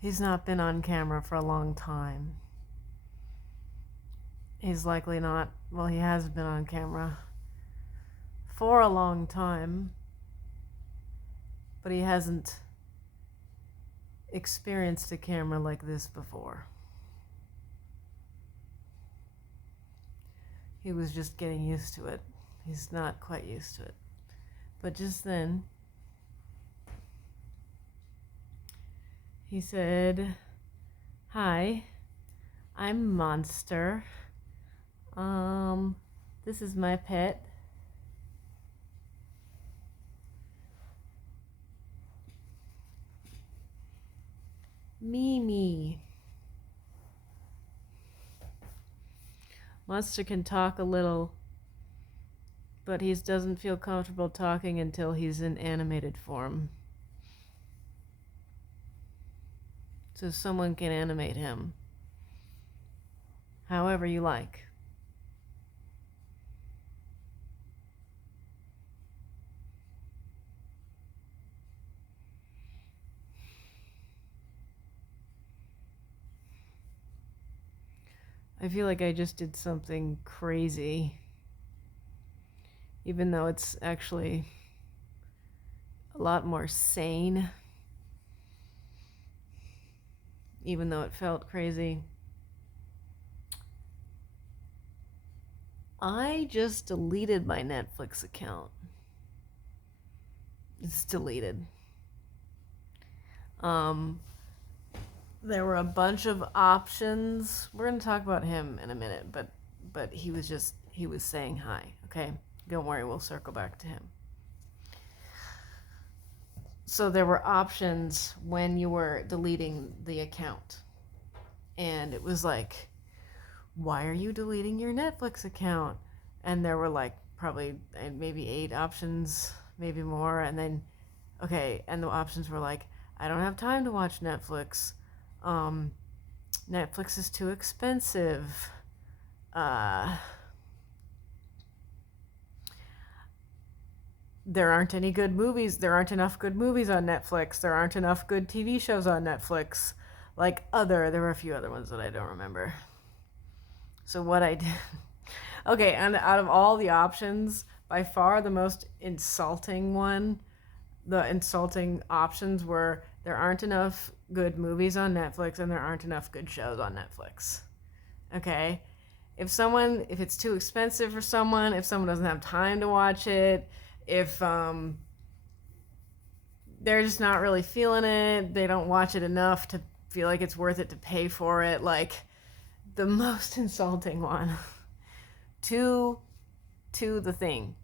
He's not been on camera for a long time. He's likely not, well, he has been on camera for a long time, but he hasn't experienced a camera like this before. He was just getting used to it. He's not quite used to it. But just then, he said, "Hi, I'm Monster. This is my pet. Mimi." Monster can talk a little, but he doesn't feel comfortable talking until he's in animated form. So someone can animate him however you like. I feel like I just did something crazy, even though it's actually a lot more sane, even though it felt crazy. I just deleted my Netflix account. It's deleted. There were a bunch of options. We're going to talk about him in a minute, but he was saying hi, okay? Don't worry, we'll circle back to him. So there were options when you were deleting the account. And it was like, "Why are you deleting your Netflix account?" And there were like probably maybe 8 options, maybe more. And then, okay, and the options were like, "I don't have time to watch Netflix. Netflix is too expensive. There aren't any good movies. There aren't enough good movies on Netflix. There aren't enough good TV shows on Netflix." There were a few other ones that I don't remember. So what I did, okay, and out of all the options, by far the most insulting one, the insulting options were, there aren't enough good movies on Netflix and there aren't enough good shows on Netflix. Okay? If it's too expensive for someone, if someone doesn't have time to watch it, if they're just not really feeling it, they don't watch it enough to feel like it's worth it to pay for it, like the most insulting one to the thing,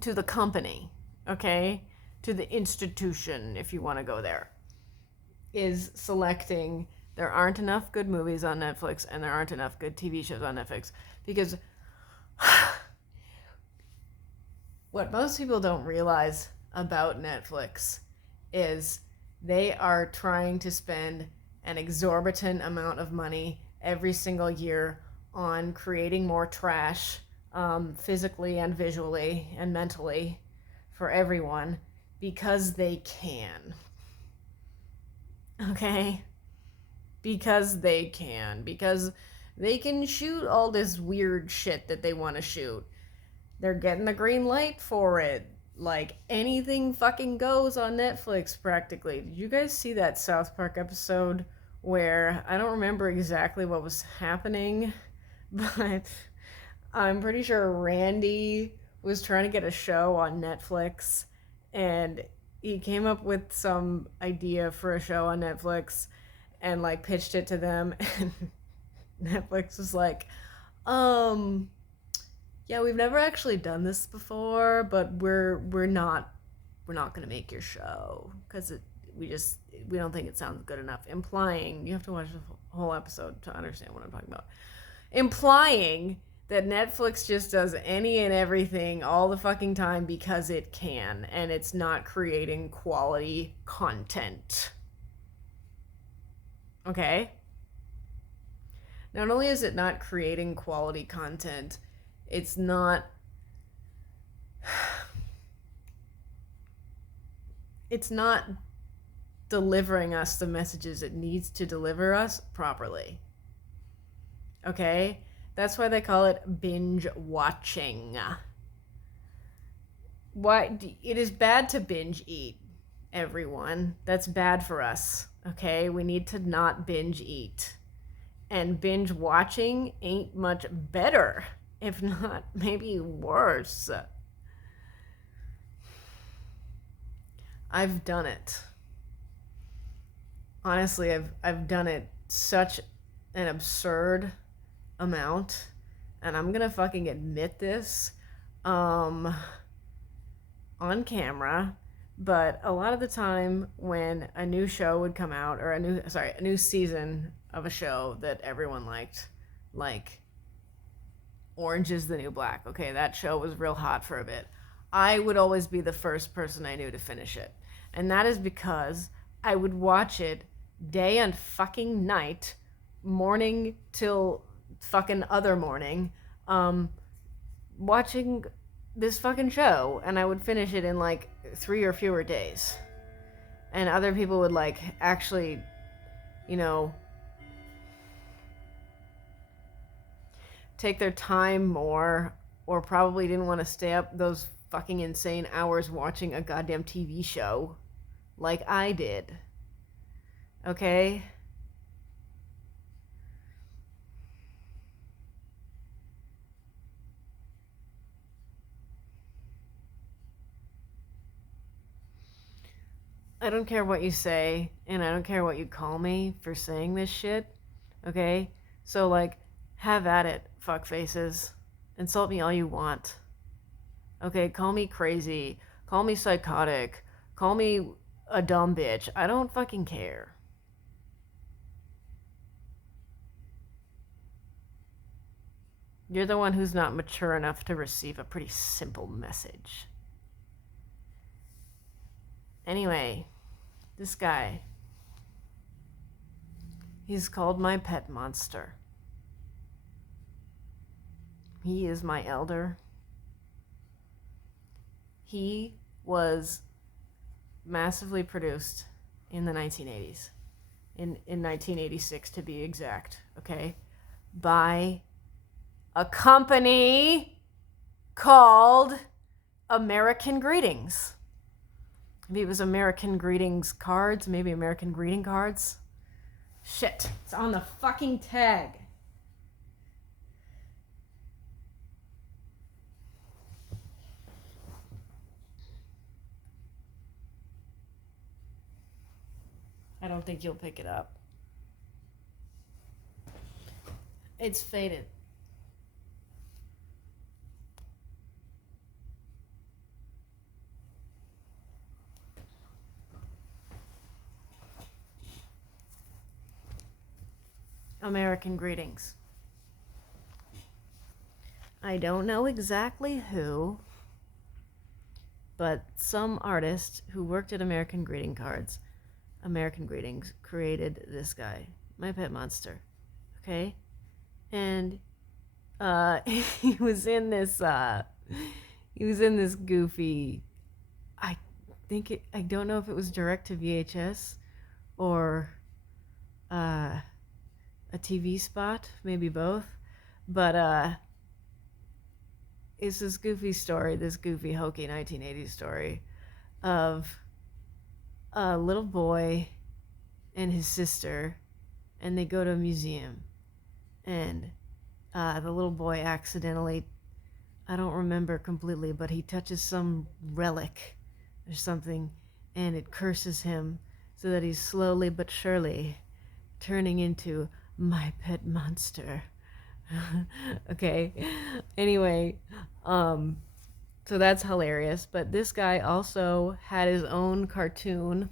to the company, okay? To the institution, if you want to go there, is selecting there aren't enough good movies on Netflix and there aren't enough good TV shows on Netflix. Because what most people don't realize about Netflix is they are trying to spend an exorbitant amount of money every single year on creating more trash, physically and visually and mentally, for everyone, because they can. Okay? Because they can. Because they can shoot all this weird shit that they want to shoot. They're getting the green light for it. Like, anything fucking goes on Netflix, practically. Did you guys see that South Park episode where, I don't remember exactly what was happening, but I'm pretty sure Randy was trying to get a show on Netflix, and he came up with some idea for a show on Netflix and like pitched it to them, and Netflix was like, yeah, we've never actually done this before, but we're not gonna make your show because we don't think it sounds good enough. Implying, you have to watch the whole episode to understand what I'm talking about. Implying that Netflix just does any and everything all the fucking time because it can, and it's not creating quality content. Okay? Not only is it not creating quality content, it's not delivering us the messages it needs to deliver us properly. Okay? That's why they call it binge watching. Why it is bad to binge eat, everyone. That's bad for us. Okay? We need to not binge eat. And binge watching ain't much better. If not, maybe worse. I've done it. Honestly, I've done it such an absurd amount, and I'm gonna fucking admit this on camera, but a lot of the time when a new show would come out, or a new season of a show that everyone liked, like Orange is the New Black. Okay, that show was real hot for a bit. I would always be the first person I knew to finish it. And that is because I would watch it day and fucking night, morning till fucking other morning, watching this fucking show. And I would finish it in like 3 or fewer days. And other people would like actually, you know, take their time more, or probably didn't want to stay up those fucking insane hours watching a goddamn TV show like I did. Okay? I don't care what you say, and I don't care what you call me for saying this shit. Okay? So, like, have at it, fuck faces. Insult me all you want. Okay, call me crazy. Call me psychotic. Call me a dumb bitch. I don't fucking care. You're the one who's not mature enough to receive a pretty simple message. Anyway, this guy. He's called my pet monster. He is my elder. He was massively produced in the 1980s. In 1986 to be exact, okay? By a company called American Greetings. Maybe it was American Greetings Cards, maybe American Greeting Cards. Shit, it's on the fucking tag. I don't think you'll pick it up. It's faded. American Greetings. I don't know exactly who, but some artist who worked at American Greetings created this guy, my pet monster. Okay? And he was in this goofy, I don't know if it was direct to VHS or a TV spot, maybe both, but it's this goofy story, this goofy hokey 1980s story of a little boy and his sister, and they go to a museum, and the little boy accidentally, I don't remember completely, but he touches some relic or something, and it curses him, so that he's slowly but surely turning into my pet monster. Okay. Anyway, so that's hilarious. But this guy also had his own cartoon.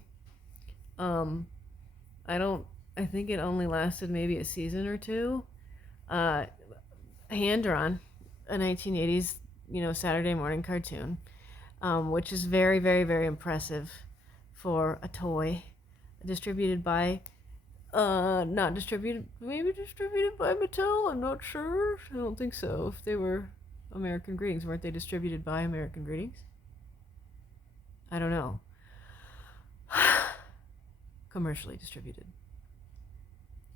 I think it only lasted maybe a season or two. Hand drawn, a 1980s, Saturday morning cartoon, which is very, very, very impressive for a toy. Distributed by, not distributed, maybe distributed by Mattel. I'm not sure. I don't think so. If they were American Greetings, weren't they distributed by American Greetings? I don't know. commercially distributed.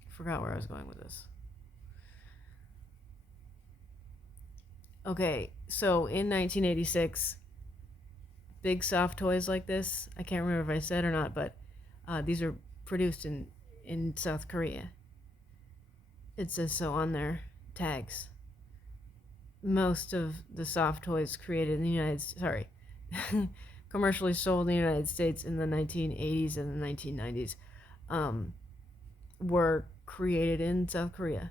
Forgot where I was going with this. Okay, so in 1986, big soft toys like this, I can't remember if I said or not, but these are produced in South Korea. It says so on their tags. Most of the soft toys created in the United States, commercially sold in the United States in the 1980s and the 1990s, were created in South Korea.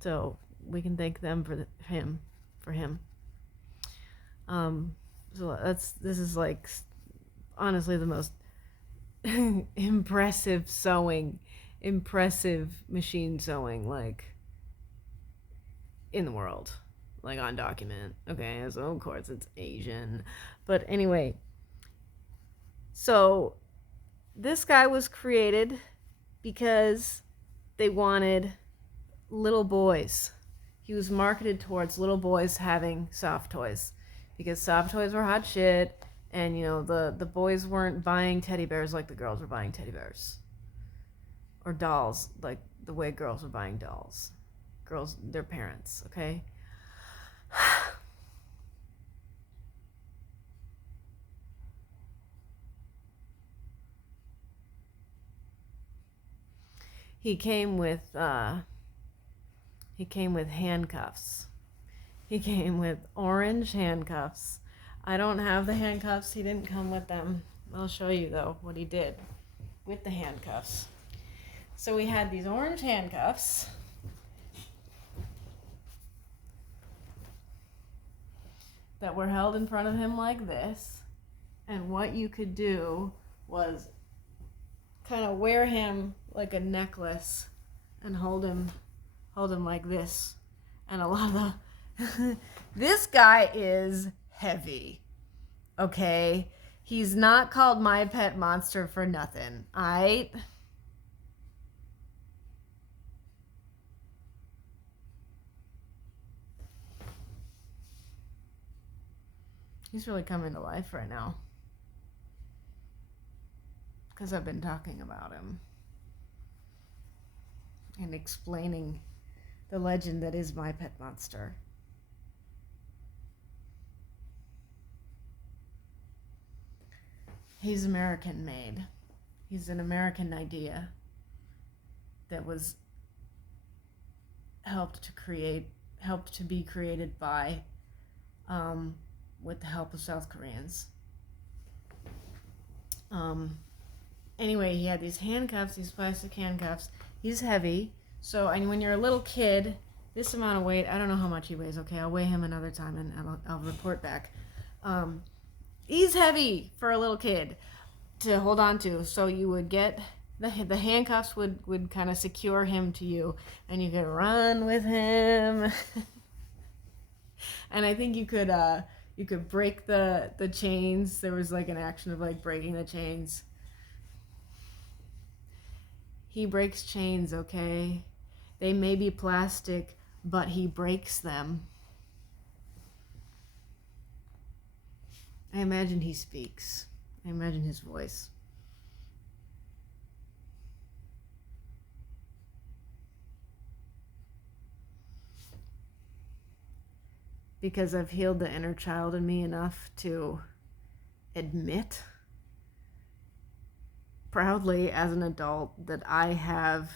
So we can thank them for him. So this is like honestly the most impressive machine sewing like in the world, like on document. Okay, so of course it's Asian, but anyway, so this guy was created because they wanted little boys. He was marketed towards little boys having soft toys because soft toys were hot shit, and you know the boys weren't buying teddy bears like the girls were buying teddy bears, or dolls like the way girls were buying dolls. Girls, their parents, okay? He came with handcuffs. He came with orange handcuffs. I don't have the handcuffs. He didn't come with them. I'll show you though what he did with the handcuffs. So we had these orange handcuffs. That were held in front of him like this. And what you could do was kind of wear him like a necklace and hold him like this. And a lot of the this guy is heavy. Okay? He's not called My Pet Monster for nothing. Aight? He's really coming to life right now. Because I've been talking about him. And explaining the legend that is My Pet Monster. He's American made. He's an American idea that was helped to be created by with the help of South Koreans. Anyway, he had these handcuffs, these plastic handcuffs. He's heavy, so when you're a little kid, this amount of weight, I don't know how much he weighs. Okay, I'll weigh him another time and I'll report back. He's heavy for a little kid to hold on to, so you would get the handcuffs would kind of secure him to you, and you could run with him. And I think you could break the chains. There was like an action of like breaking the chains. He breaks chains, okay? They may be plastic, but he breaks them. I imagine he speaks. I imagine his voice. Because I've healed the inner child in me enough to admit proudly as an adult that I have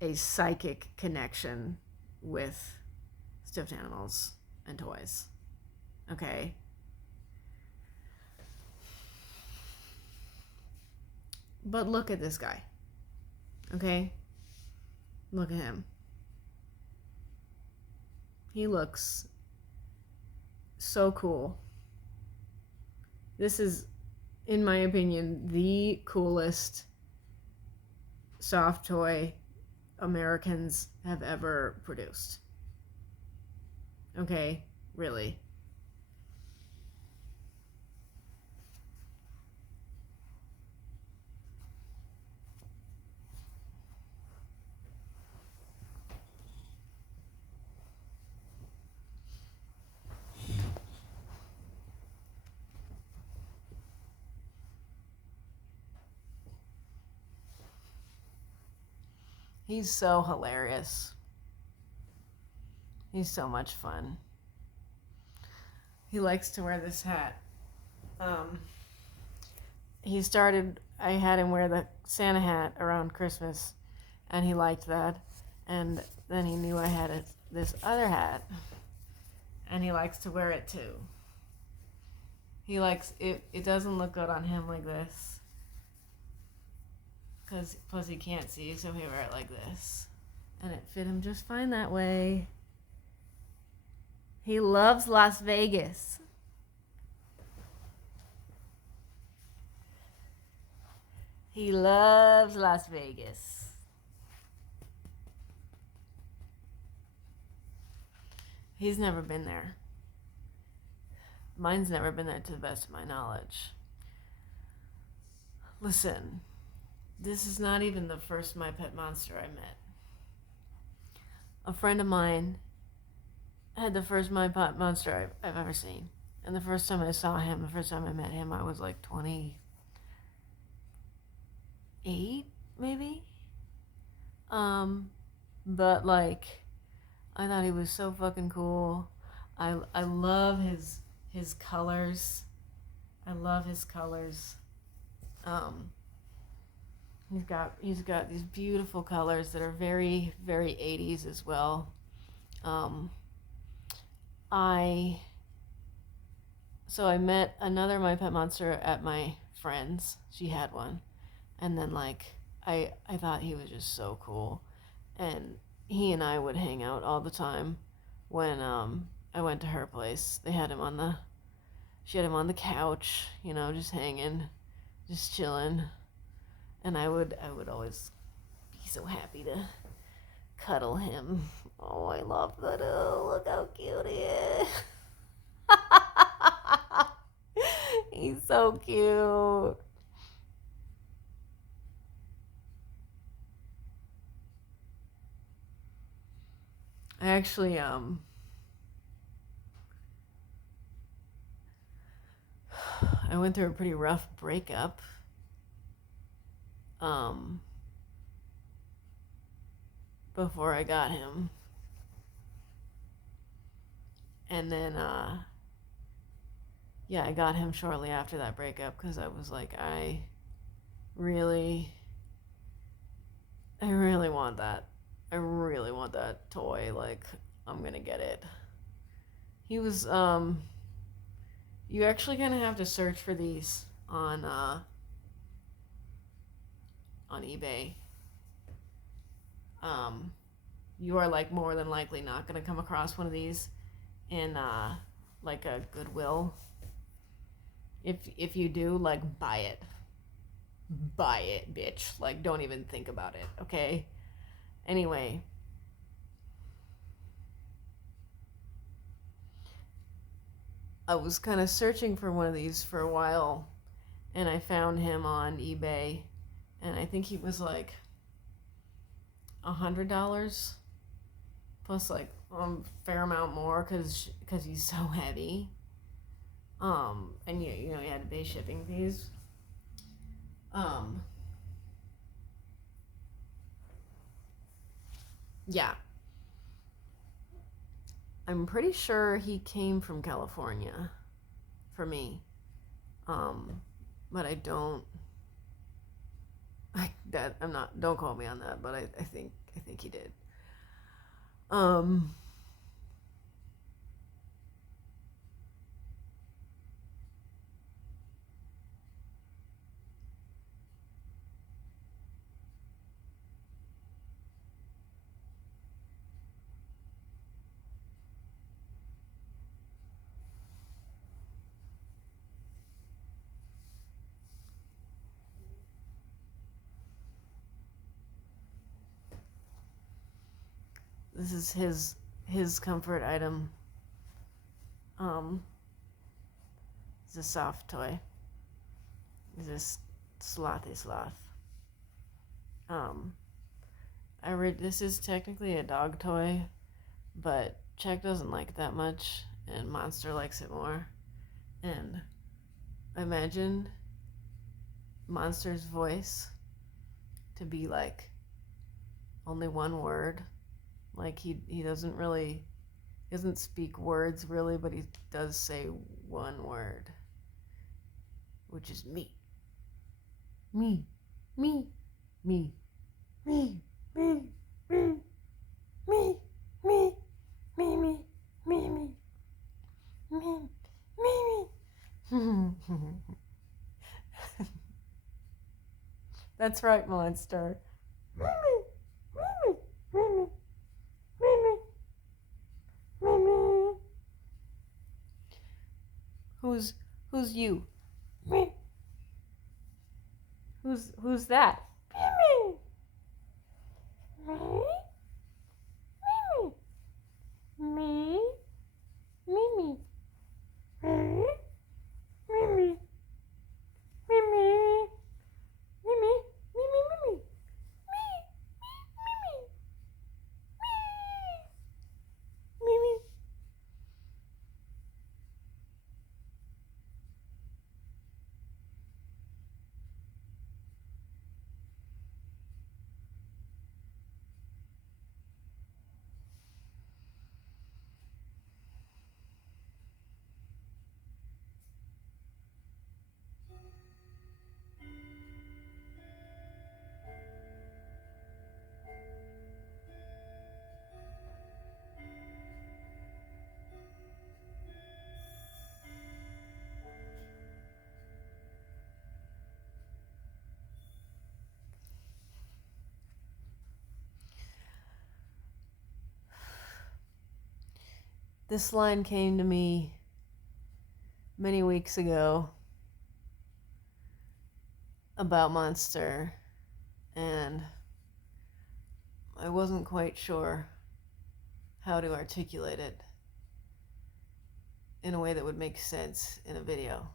a psychic connection with stuffed animals and toys. Okay? But look at this guy. Okay? Look at him. He looks so cool. This is, in my opinion, the coolest soft toy Americans have ever produced. Okay? Really. He's so hilarious. He's so much fun. He likes to wear this hat. Um, I had him wear the Santa hat around Christmas, and he liked that. And then he knew I had this other hat, and he likes to wear it too. He likes it. It doesn't look good on him like this, plus he can't see, so he wear it like this, and it fit him just fine that way. He loves Las Vegas. He loves Las Vegas. He's never been there. Mine's never been there to the best of my knowledge. Listen, this is not even the first My Pet Monster I met. A friend of mine had the first My Pet Monster I've ever seen. And the first time I saw him, the first time I met him, I was like 28, maybe? But like, I thought he was so fucking cool. I love his colors. I love his colors. He's got these beautiful colors that are very, very 80s as well. I met another My Pet Monster at my friend's. She had one. And then like I thought he was just so cool. And he and I would hang out all the time when I went to her place. She had him on the couch, just hanging, just chilling. And I would always be so happy to cuddle him. Oh, I love that. Oh, look how cute he is. He's so cute. I actually I went through a pretty rough breakup. Before I got him. And then I got him shortly after that breakup because I was like, I really want that. I really want that toy. Like, I'm gonna get it. He was you actually kind of have to search for these on eBay. You are like more than likely not gonna come across one of these in like a Goodwill. If you do, like, buy it, bitch. Like, don't even think about it, okay? Anyway, I was kind of searching for one of these for a while, and I found him on eBay, and I think he was like $100 plus like a fair amount more because he's so heavy. And you had to pay shipping fees. Yeah. I'm pretty sure he came from California for me. But I don't don't quote me on that, but I think he did. This is his comfort item. It's a soft toy. It's a slothy sloth. This is technically a dog toy, but Chuck doesn't like it that much, and Monster likes it more. And imagine Monster's voice to be like only one word. Like he doesn't speak words really, but he does say one word, which is me. Me. Me. Me. Me. Me. Me. Me. Me. Me. Me. Me. Me. Me. Me. That's right, monster. Me. Me. Me. Me. Me. Me. Me. Who's you? Me. Who's that? Me. Me. Me. Me. Me. Me. Me. Me. Mimi, Mimi, Mimi, Mimi. This line came to me many weeks ago about Monster, and I wasn't quite sure how to articulate it in a way that would make sense in a video.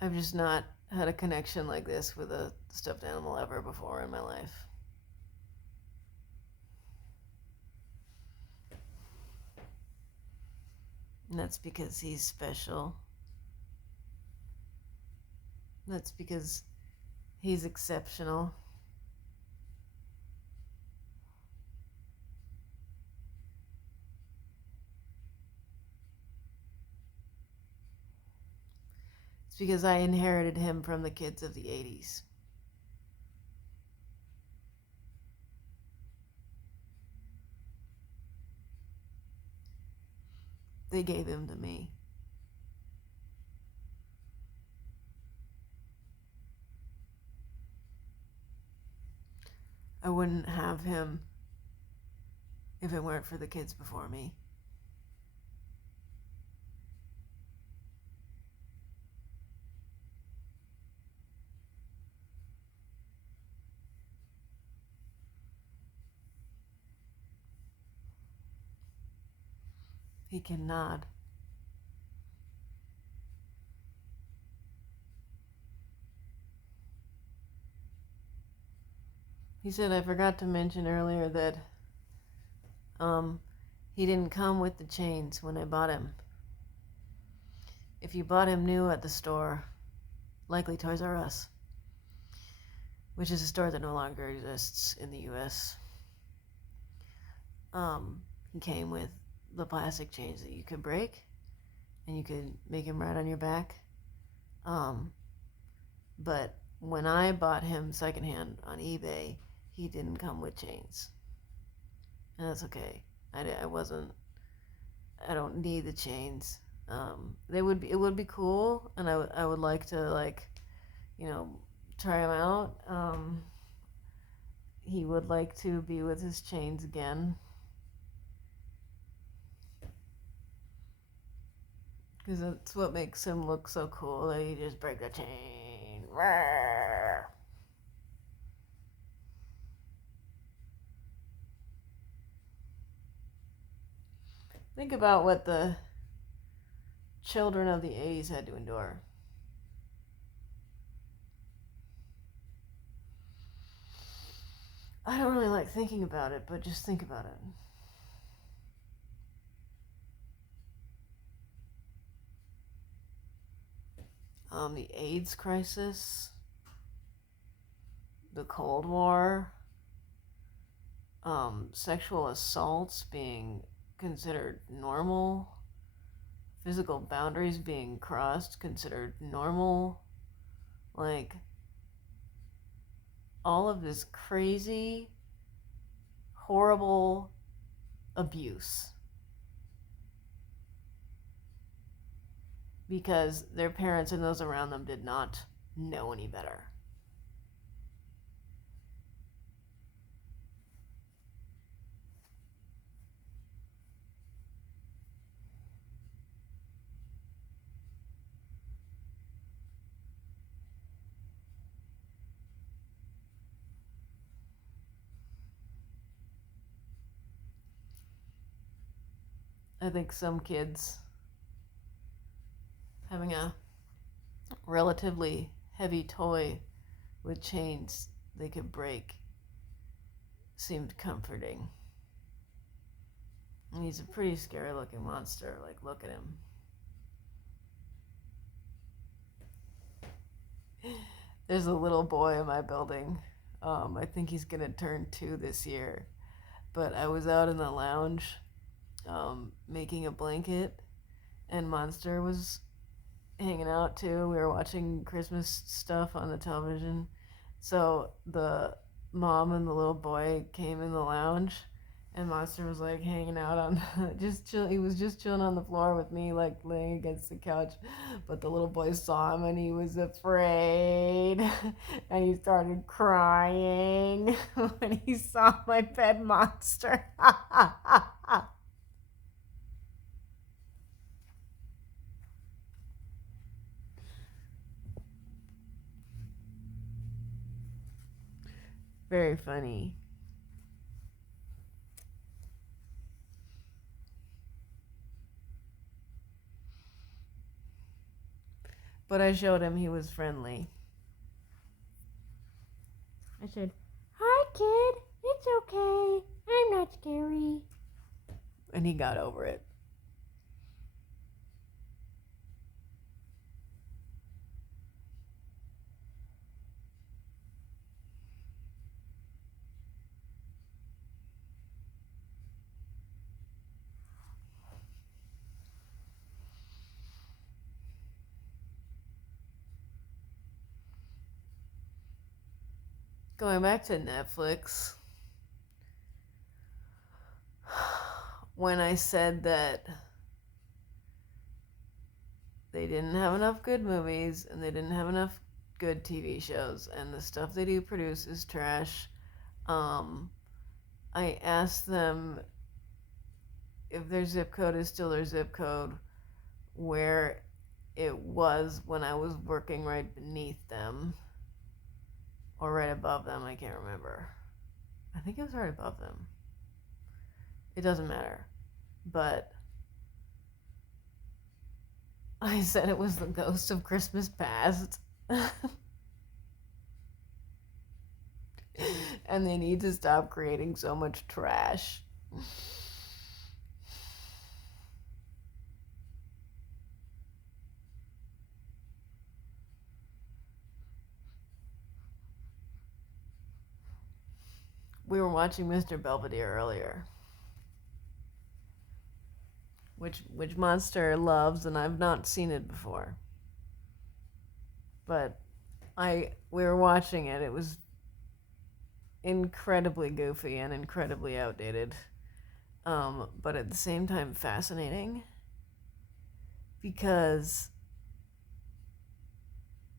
I've just not had a connection like this with a stuffed animal ever before in my life. And that's because he's special. That's because he's exceptional. It's because I inherited him from the kids of the 80s. They gave him to me. I wouldn't have him if it weren't for the kids before me. He can nod. He said I forgot to mention earlier that he didn't come with the chains when I bought him. If you bought him new at the store, likely Toys R Us, which is a store that no longer exists in the US, he came with the plastic chains that you could break, and you could make him ride on your back. But when I bought him secondhand on eBay, he didn't come with chains, and that's okay. I don't need the chains. It would be cool, and I would like to try him out. He would like to be with his chains again, because that's what makes him look so cool. That you just break the chain. Rawr. Think about what the children of the 80s had to endure. I don't really like thinking about it, but just think about it. The AIDS crisis, the Cold War, sexual assaults being considered normal, physical boundaries being crossed considered normal, like all of this crazy, horrible abuse because their parents and those around them did not know any better. I think some kids having a relatively heavy toy with chains they could break seemed comforting. And he's a pretty scary looking monster. Like, look at him. There's a little boy in my building. I think he's gonna turn 2 this year. But I was out in the lounge making a blanket, and Monster was hanging out too. We were watching Christmas stuff on the television. So the mom and the little boy came in the lounge, and Monster was like hanging out on just chill. He was just chilling on the floor with me, like laying against the couch. But the little boy saw him and he was afraid, and he started crying when he saw my pet Monster. Very funny. But I showed him he was friendly. I said, "Hi, kid. It's okay. I'm not scary." And he got over it. Going back to Netflix, when I said that they didn't have enough good movies and they didn't have enough good TV shows, and the stuff they do produce is trash, I asked them if their zip code is still their zip code, where it was when I was working right beneath them. Or right above them, I can't remember. I think it was right above them. It doesn't matter. But I said it was the ghost of Christmas past. And they need to stop creating so much trash. We were watching Mr. Belvedere earlier, which Monster loves, and I've not seen it before. But we were watching it. It was incredibly goofy and incredibly outdated, but at the same time fascinating, because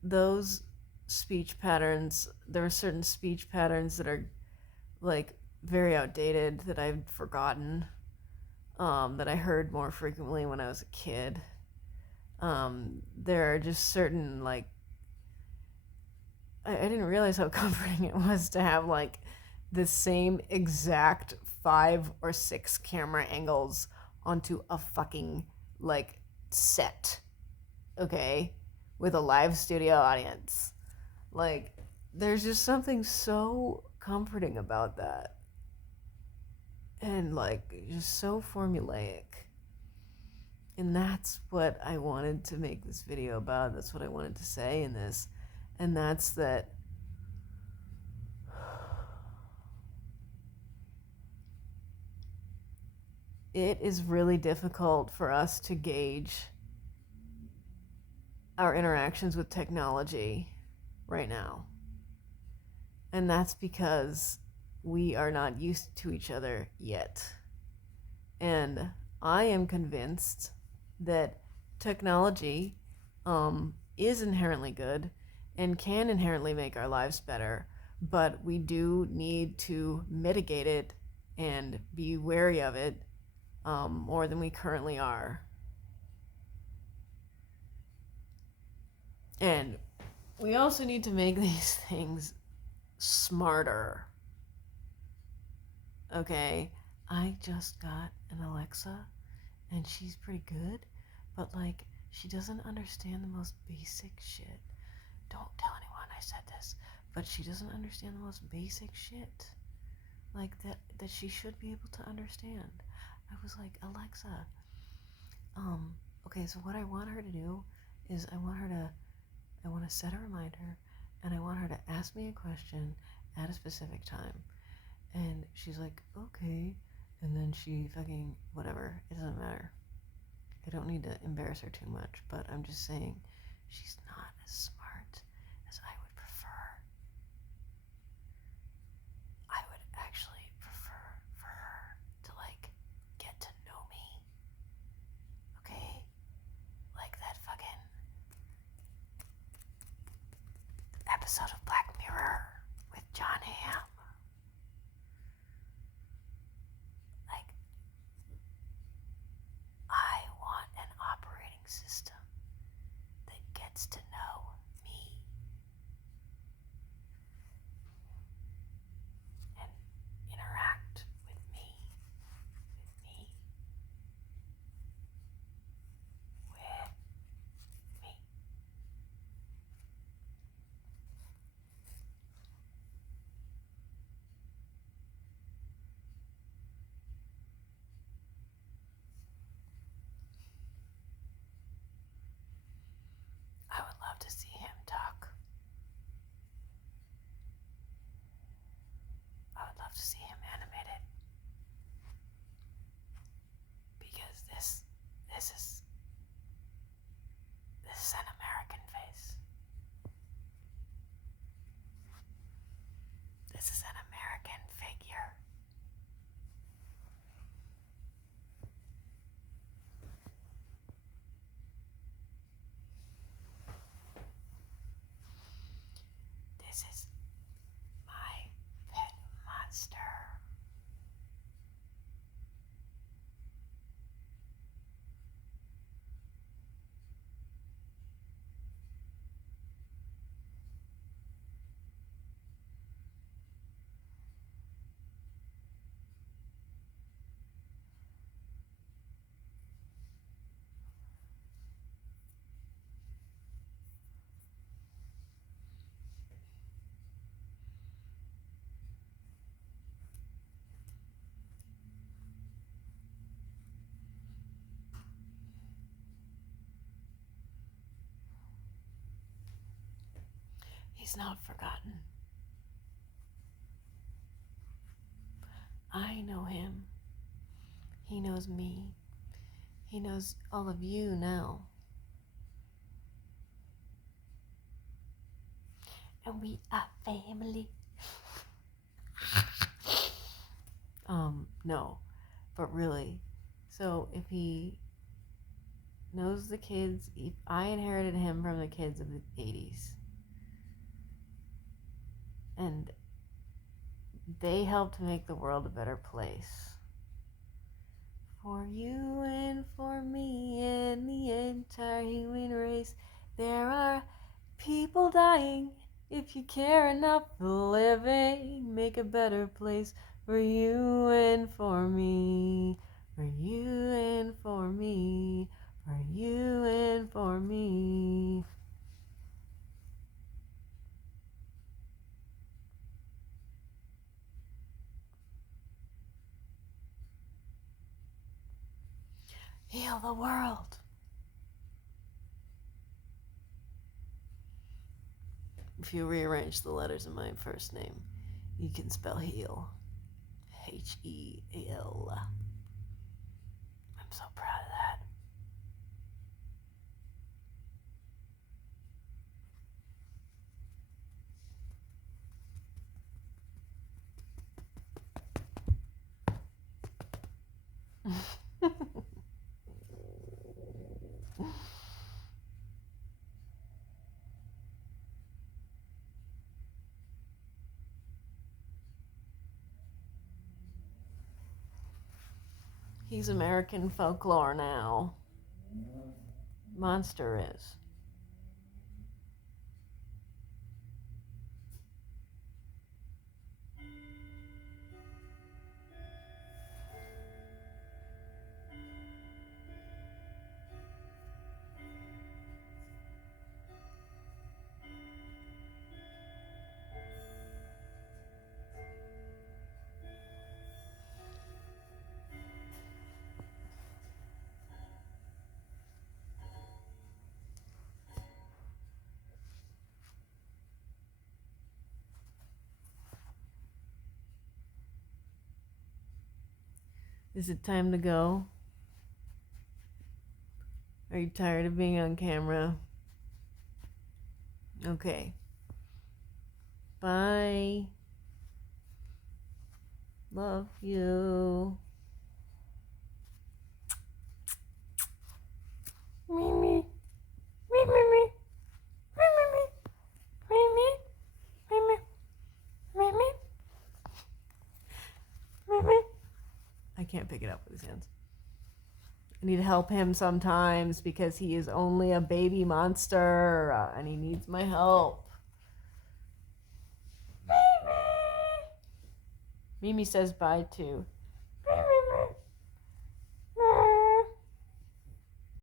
those speech patterns, there are certain speech patterns that are like very outdated that I've forgotten, that I heard more frequently when I was a kid. There are just certain, like, I didn't realize how comforting it was to have like the same exact 5 or 6 camera angles onto a fucking like set, okay, with a live studio audience. Like, there's just something so comforting about that. And, like, just so formulaic. And that's what I wanted to make this video about. That's what I wanted to say in this. And that's that it is really difficult for us to gauge our interactions with technology right now. And that's because we are not used to each other yet. And I am convinced that technology is inherently good and can inherently make our lives better, but we do need to mitigate it and be wary of it more than we currently are. And we also need to make these things smarter. Okay, I just got an Alexa and she's pretty good, but like she doesn't understand the most basic shit. Don't tell anyone I said this, but she doesn't understand the most basic shit. Like that she should be able to understand. I was like, Alexa, okay, so what I want her to do is I want to set a reminder and I want her to ask me a question at a specific time. And she's like, okay. And then she fucking, whatever. It doesn't matter. I don't need to embarrass her too much, but I'm just saying she's not as smart as I would prefer. I would actually prefer for her to, like, get to know me. Okay? Like that fucking episode of Black Mirror with John Hamm. Like, I want an operating system that gets to know me and interact with me, with me, with me. I would love to see him talk. I would love to see him animated. Because this is an American face. This is an American figure. This is my pet monster. He's not forgotten. I know him. He knows me. He knows all of you now. And we are family. No, but really. So if he knows the kids, if I inherited him from the kids of the 80s. And they helped make the world a better place. For you and for me and the entire human race, there are people dying. If you care enough for living, make a better place for you and for me. For you and for me. For you and for me. Heal the world. If you rearrange the letters in my first name, you can spell heal. H-E-A-L. I'm so proud of that. He's American folklore now. Monster is. Is it time to go? Are you tired of being on camera? Okay. Bye. Love you. Mimi. Mimi. Mimi. Mimi. Mimi. Mimi. Mimi. I can't pick it up with his hands. I need to help him sometimes because he is only a baby monster and he needs my help. Mimi says bye too.